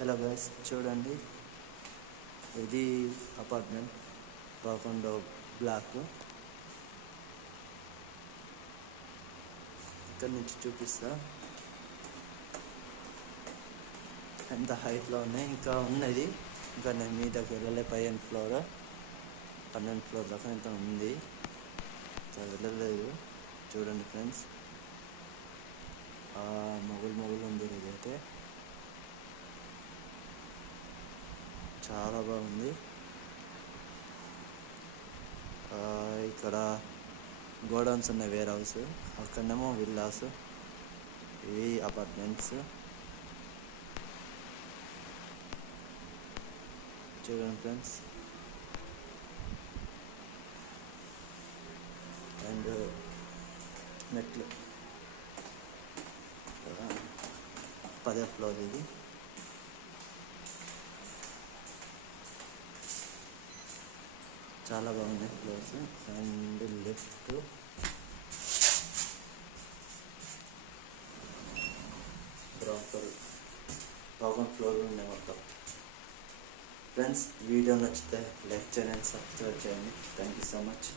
Hello guys, చూడండి, ఇది apartment 11వ black. ఇక్కడ నుంచి చూపిస్తా ఎంత హైట్లో ఉన్నాయి. ఇంకా ఉన్నది, ఇంకా నేను మీదకి వెళ్ళలే. 12th ఫ్లోర్ 12th ఫ్లోర్ దాకా ఇంకా ఉంది, వెళ్ళలేదు. చూడండి ఫ్రెండ్స్, మొగులు ఉంది. ఇదైతే చాలా బాగుంది. ఇక్కడ గోడౌన్స్ ఉన్నాయి, వేర్ హౌస్, అక్కడనేమో విల్లాస్, ఇవి అపార్ట్మెంట్స్. చూడండి ఫ్రెండ్స్, అండ్ మెట్లు 10వ ఫ్లోర్. ఇది చాలా బాగున్నాయి floors. And left proper 11th floor ఉన్నాయి మొత్తం. ఫ్రెండ్స్, వీడియో నచ్చితే లైక్ చేయండి, సబ్స్క్రైబ్ చేయండి. Thank you so much.